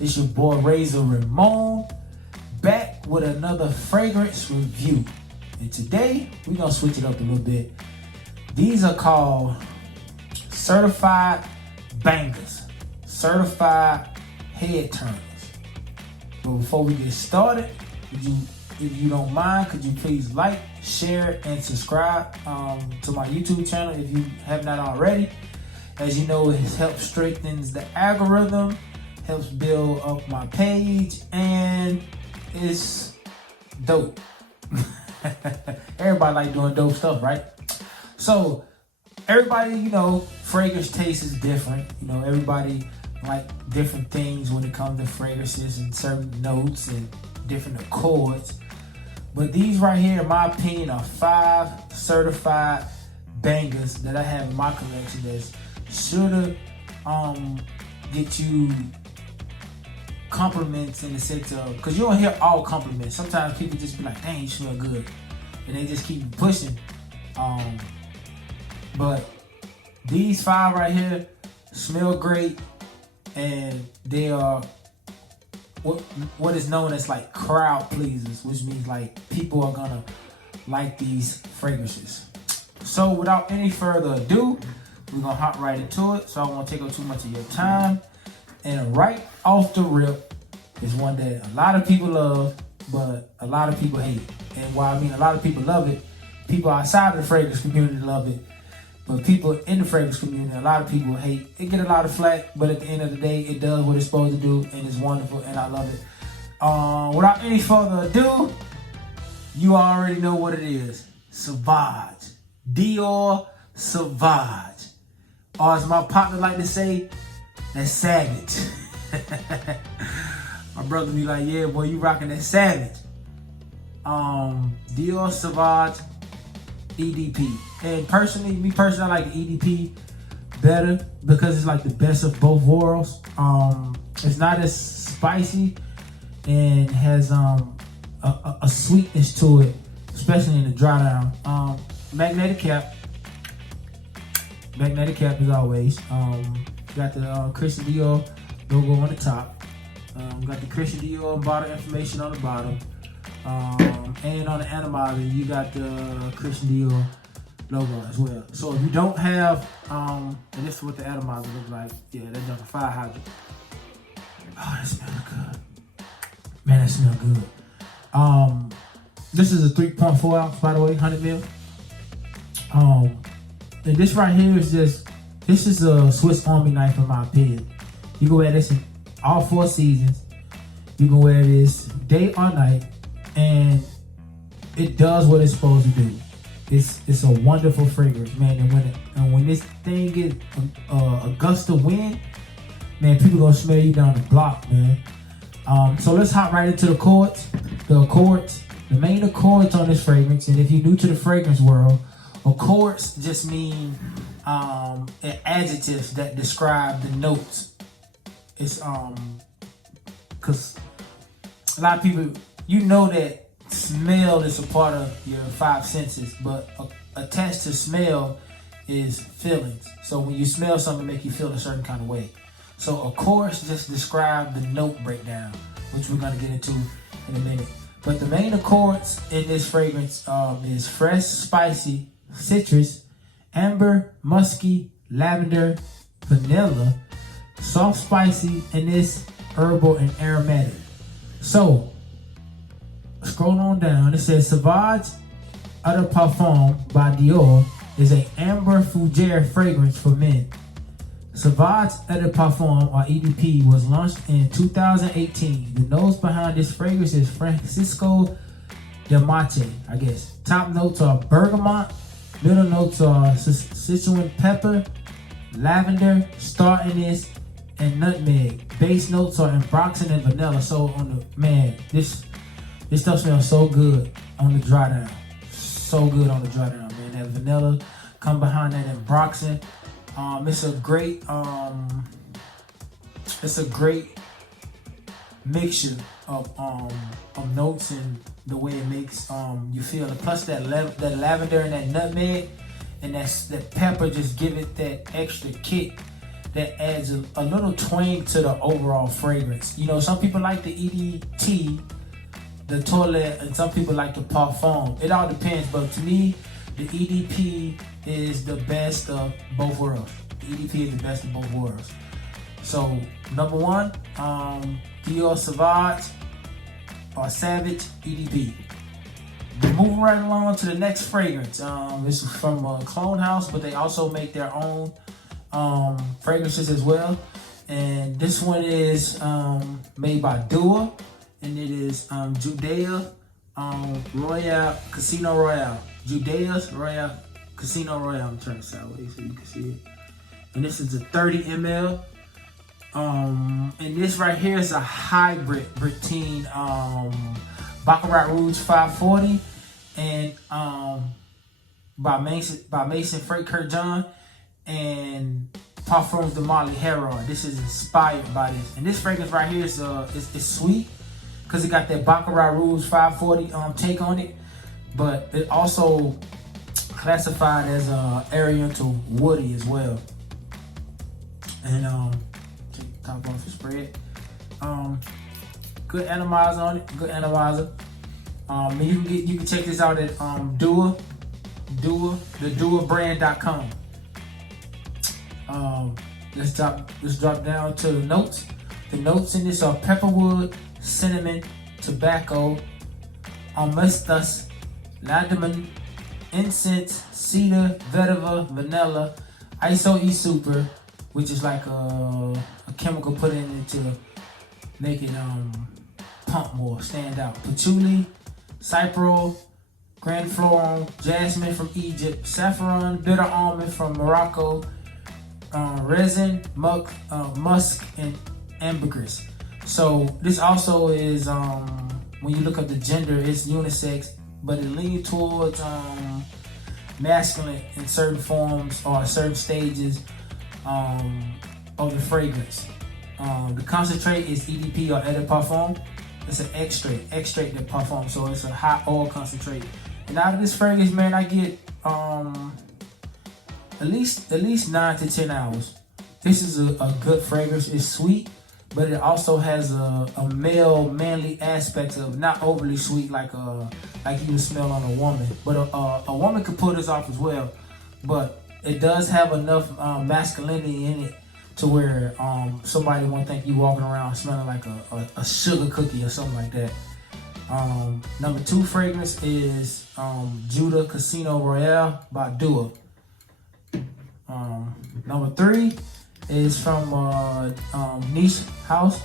It's your boy Razor Ramon, back with another fragrance review. And today, we're gonna switch it up a little bit. These are called certified bangers, certified head turners. But before we get started, if you don't mind, could you please like, share, and subscribe to my YouTube channel if you have not already. As you know, it helps strengthens the algorithm, helps build up my page, and it's dope. Everybody like doing dope stuff, right? So everybody, fragrance taste is different. Everybody like different things when it comes to fragrances and certain notes and different accords. But these right here, in my opinion, are 5 certified bangers that I have in my collection that's sure to get you compliments in the sense of, because you don't hear all compliments. Sometimes people just be like, dang, you smell good, and they just keep pushing. But these 5 right here smell great, and they are what is known as like crowd pleasers, which means like people are gonna like these fragrances. So without any further ado, we're gonna hop right into it. So I won't take up too much of your time. And right off the rip is one that a lot of people love, but a lot of people hate. And while I mean a lot of people love it, people outside of the fragrance community love it. But people in the fragrance community, a lot of people hate. It get a lot of flack, but at the end of the day, it does what it's supposed to do, and it's wonderful, and I love it. Without any further ado, you already know what it is. Sauvage. Dior Sauvage. Or as my partner like to say, that's savage. My brother be like, yeah, boy, you rocking that savage. Dior Sauvage EDP. And me personally, I like the EDP better because it's like the best of both worlds. It's not as spicy and has a sweetness to it, especially in the dry down. Magnetic cap as always. Got the Christian Dior logo on the top. Got the Christian Dior bottle information on the bottom. And on the atomizer, you got the Christian Dior logo as well. So if you don't have, and this is what the atomizer looks like. Yeah, that's just a fire hydrant. Oh, that smells good. Man, that smells good. This is a 3.4 ounce, by the way, 100 mil. And this right here is this is a Swiss Army knife in my opinion. You can wear this in all 4 seasons. You can wear this day or night, and it does what it's supposed to do. It's a wonderful fragrance, man. And when this thing gets a gust of wind, man, people gonna smell you down the block, man. So let's hop right into the accords. The main accords on this fragrance, and if you're new to the fragrance world, accords just mean adjectives that describe the notes. It's because a lot of people, that smell is a part of your 5 senses, but attached to smell is feelings. So when you smell something, it make you feel a certain kind of way. So accords just describe the note breakdown, which we're gonna get into in a minute. But the main accords in this fragrance is fresh, spicy, citrus, amber, musky, lavender, vanilla, soft, spicy, and this herbal and aromatic. So scroll on down, it says Sauvage Eau de Parfum by Dior is an amber fougere fragrance for men. Sauvage Eau de Parfum, or EDP, was launched in 2018. The nose behind this fragrance is Francisco de Mate, I guess. Top notes are bergamot, middle notes are Szechuan pepper, lavender, star anise, and nutmeg. Base notes are ambroxan and vanilla. So this stuff smells so good on the dry down. So good on the dry down, man. That vanilla come behind that ambroxan. It's a great mixture of notes and the way it makes you feel. And plus that lavender and that nutmeg and that pepper just give it that extra kick that adds a little twang to the overall fragrance. You know, some people like the EDT, the toilet, and some people like the parfum. It all depends, but to me, the EDP is the best of both worlds. The EDP is the best of both worlds. So, number one, Dior Savage EDP. Moving right along to the next fragrance. This is from Clone House, but they also make their own fragrances as well. And this one is made by Dior, and it is Judea Royale Casino Royale. Judea's Royale Casino Royale. I'm turning sideways so you can see it. And this is a 30 ml. And this right here is a hybrid Bertine Baccarat Rouge 540 and by Mason Freight Kurt John and Parfums de Marley Heron. This is inspired by this. And this fragrance right here is sweet because it got that Baccarat Rouge 540 take on it, but it also classified as Oriental woody as well. And take the top off the spread. Good atomizer on it. Good atomizer. You can check this out at theduabrand.com. Let's drop down to the notes. The notes in this are pepperwood, cinnamon, tobacco, almestas, ladamon, incense, cedar, vetiver, vanilla, iso e super, which is like a chemical put in to make it pump more, stand out. Patchouli, cyprol, grand floral, jasmine from Egypt, saffron, bitter almond from Morocco, resin, musk, and ambergris. So this also is when you look up the gender, it's unisex, but it leans towards masculine in certain forms or certain stages of the fragrance. The concentrate is EDP or Eau de Parfum. It's an extract de parfum, so it's a hot oil concentrate. And out of this fragrance, man, I get at least 9 to 10 hours. This is a good fragrance. It's sweet, but it also has a male, manly aspect of not overly sweet like you would smell on a woman. But a woman could pull this off as well. But it does have enough masculinity in it to where somebody won't think you walking around smelling like a sugar cookie or something like that. Number 2 fragrance is Judah Casino Royale by Dior. Number 3 is from Niche House,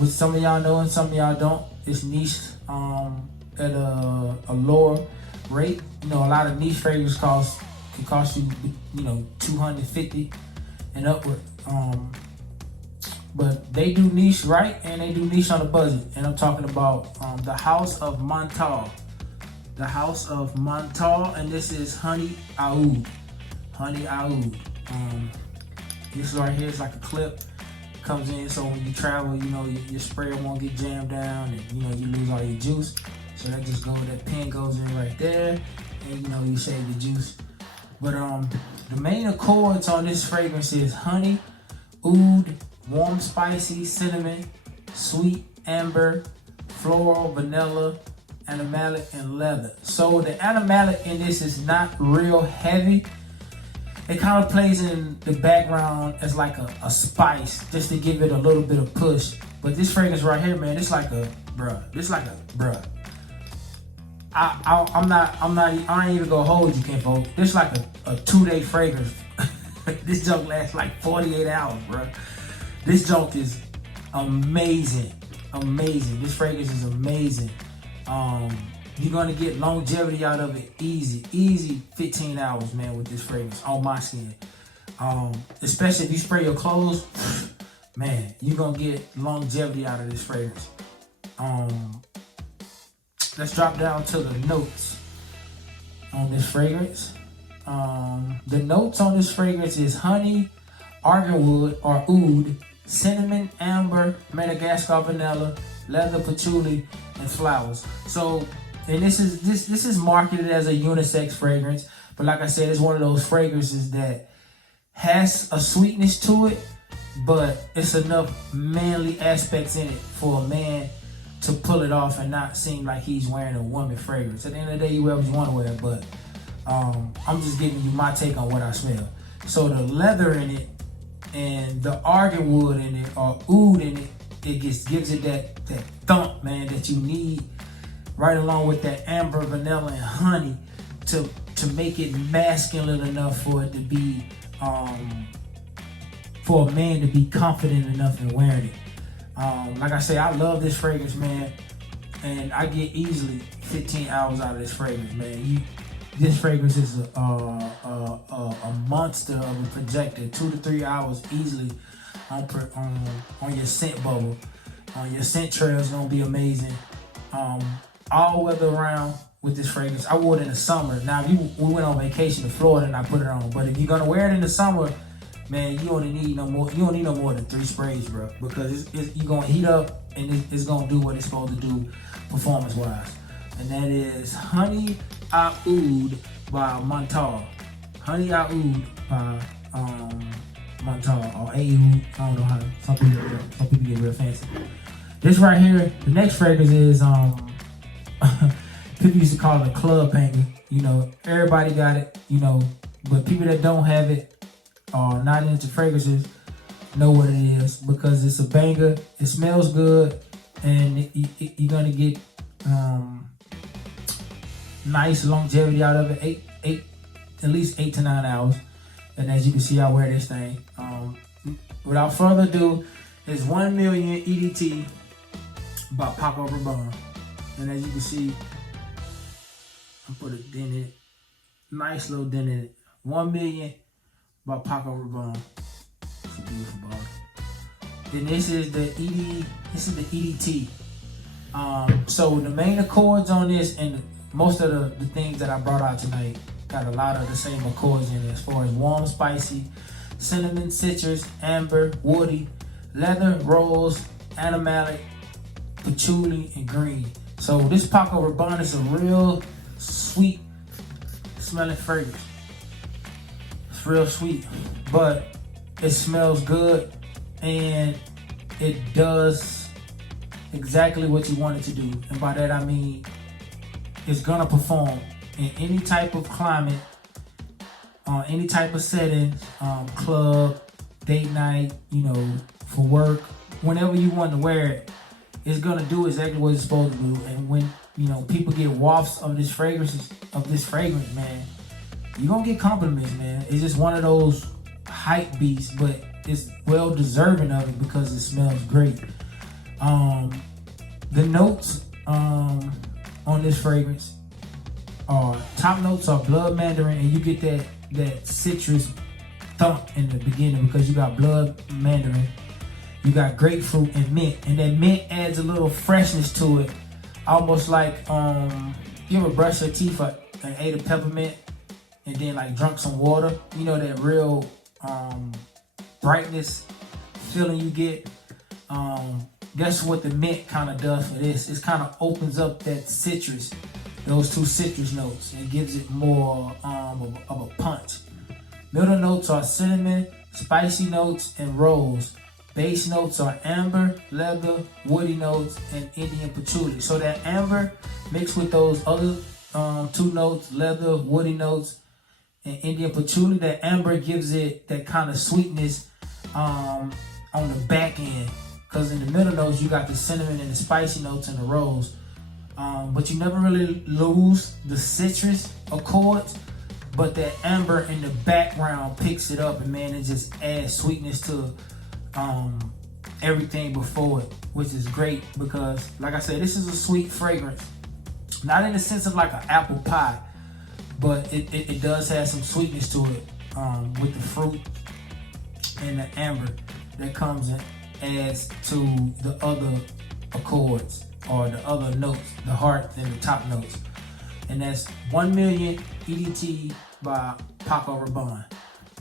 which some of y'all know and some of y'all don't. It's niche at a lower rate. You know, a lot of niche fragrances can cost you, $250 and upward. But they do niche right and they do niche on a budget. And I'm talking about the House of Montal. The House of Montal, and this is Honey Oud. Honey Oud. This right here is like a clip. Comes in so when you travel, your sprayer won't get jammed down and you lose all your juice. So that pin goes in right there, and you save the juice. But the main accords on this fragrance is honey, oud, warm spicy, cinnamon, sweet, amber, floral, vanilla, animalic, and leather. So the animalic in this is not real heavy. It kind of plays in the background as like a spice, just to give it a little bit of push. But this fragrance right here, man, it's like a bruh. I ain't even gonna hold you, Kenfo. This like a 2-day fragrance. This junk lasts like 48 hours, bro. This junk is amazing. This fragrance is amazing. You're gonna get longevity out of it easy 15 hours, man, with this fragrance on my skin. Especially if you spray your clothes, man, you're gonna get longevity out of this fragrance. Let's drop down to the notes on this fragrance. The notes on this fragrance is honey, arganwood or oud, cinnamon, amber, Madagascar vanilla, leather, patchouli, and flowers. So, and this is marketed as a unisex fragrance, but like I said, it's one of those fragrances that has a sweetness to it, but it's enough manly aspects in it for a man to pull it off and not seem like he's wearing a woman fragrance. At the end of the day, you wear what you want to wear, but I'm just giving you my take on what I smell. So the leather in it and the argan wood in it, or oud in it, it just gives it that thump, man, that you need, right along with that amber, vanilla, and honey to make it masculine enough for it to be, for a man to be confident enough in wearing it. Like I say, I love this fragrance, man, and I get easily 15 hours out of this fragrance, man. This fragrance is a monster of a projector. 2 to 3 hours easily on your scent bubble. Your scent trail is gonna be amazing. All weather round with this fragrance. I wore it in the summer. Now, we went on vacation to Florida and I put it on, but if you're gonna wear it in the summer, man, you don't need no more than 3 sprays, bro, because you're gonna heat up and it's gonna do what it's supposed to do performance-wise. And that is Honey Oud by Montblanc. Honey Oud by Montblanc, or Oud. I don't know how some people get real fancy. This right here, the next fragrance is people used to call it a club banger. You know, everybody got it, you know, but people that don't have it or not into fragrances know what it is, because it's a banger. It smells good, and you're gonna get nice longevity out of it. At least 8 to 9 hours. And as you can see, I wear this thing. Without further ado, it's 1 million EDT by Paco Rabanne. And as you can see, I put a dent in it. Nice little dent in it. 1 million by Paco Rabanne. It's a beautiful bottle. Then this is the EDT. So the main accords on this, and most of the things that I brought out tonight, got a lot of the same accords in it, as far as warm, spicy, cinnamon, citrus, amber, woody, leather, rose, animalic, patchouli, and green. So this Paco Rabanne is a real sweet smelling fragrance. It's real sweet, but it smells good, and it does exactly what you want it to do. And by that I mean, it's gonna perform in any type of climate, any type of setting, club, date night, you know, for work, whenever you want to wear it, it's gonna do exactly what it's supposed to do. And when, you know, people get wafts of this fragrance, man, you're gonna get compliments, man. It's just one of those hype beats, but it's well deserving of it because it smells great. The notes on this fragrance top notes are blood mandarin, and you get that citrus thump in the beginning because you got blood mandarin, you got grapefruit and mint, and that mint adds a little freshness to it, almost like you ever brush your teeth and ate a peppermint and then like drunk some water, you know, that real brightness feeling you get. Guess what the mint kind of does for this? It kind of opens up that citrus, those 2 citrus notes, and gives it more of a punch. Middle notes are cinnamon, spicy notes, and rose. Base notes are amber, leather, woody notes, and Indian patchouli. So that amber mixed with those other 2 notes, leather, woody notes, and Indian patchouli, that amber gives it that kind of sweetness on the back end. Because in the middle notes, you got the cinnamon and the spicy notes and the rose. But you never really lose the citrus accords, but that amber in the background picks it up, and man, it just adds sweetness to everything before it, which is great because, like I said, this is a sweet fragrance. Not in the sense of like an apple pie, but it does have some sweetness to it with the fruit and the amber that comes in, adds to the other accords or the other notes, the heart and the top notes. And that's 1 million EDT by Paco Rabanne.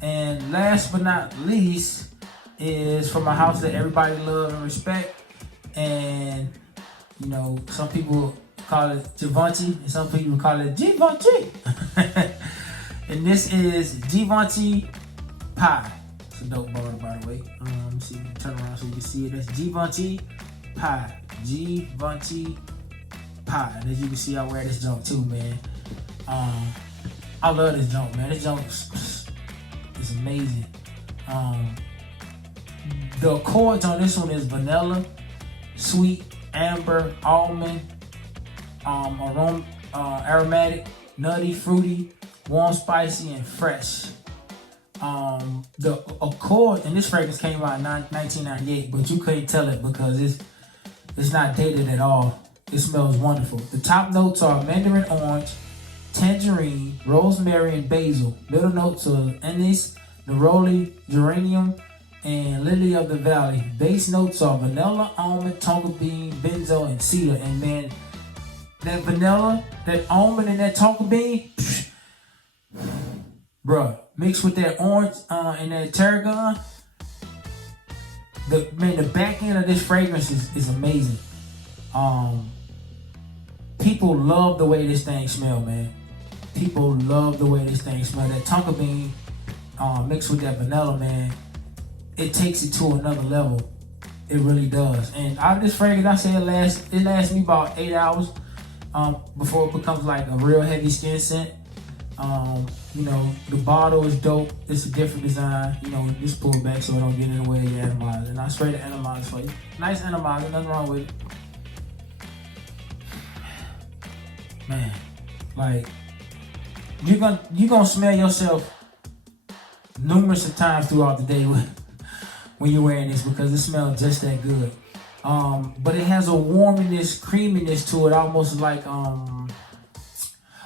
And last but not least is from a house that everybody love and respect. And you know, some people call it Givenchy and some people call it Givenchy. And this is Givenchy Pie. It's a dope bottle, by the way. Let me see. Turn around so you can see it. That's Givenchy Pie. Givenchy Pie. And as you can see, I wear this junk too, man. I love this junk, man. This junk is amazing. The accords on this one is vanilla, sweet, amber, almond, aromatic, nutty, fruity, warm, spicy, and fresh. The accord, and this fragrance came out in 1998, but you couldn't tell it because it's not dated at all. It smells wonderful. The top notes are mandarin orange, tangerine, rosemary, and basil. Middle notes are anise, neroli, geranium, and lily of the valley. Base notes are vanilla, almond, tonka bean, benzo, and cedar. And man, that vanilla, that almond, and that tonka bean, bruh, mixed with that orange and that tarragon, the back end of this fragrance is amazing. People love the way this thing smell, man. People love the way this thing smell. That tonka bean mixed with that vanilla, man, it takes it to another level. It really does. And out of this fragrance, I say it lasts me about 8 hours before it becomes like a real heavy skin scent. You know, the bottle is dope. It's a different design. You know, just pull it back so it don't get in the way of your atomizer. And I spray the atomizer for you. Nice atomizer, nothing wrong with it. Man, like you're gonna smell yourself numerous of times throughout the day when you're wearing this because it smells just that good. But it has a warminess, creaminess to it, almost like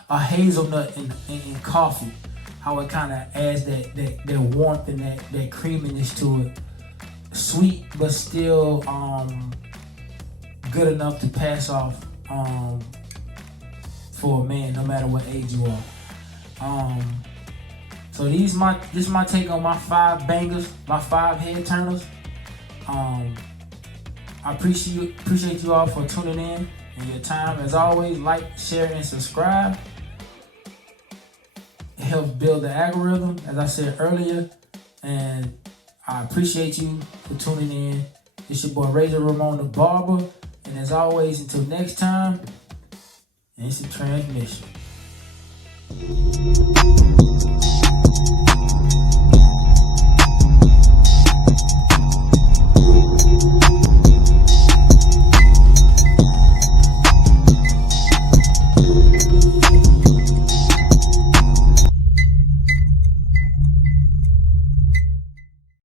a hazelnut in coffee. How it kind of adds that warmth and that creaminess to it. Sweet, but still good enough to pass off for a man, no matter what age you are. So this is my take on my 5 bangers, my 5 head turners. I appreciate you all for tuning in and your time. As always, like, share, and subscribe. It helps build the algorithm, as I said earlier. And I appreciate you for tuning in. It's your boy Razor Ramon the Barber. And as always, until next time, instant transmission.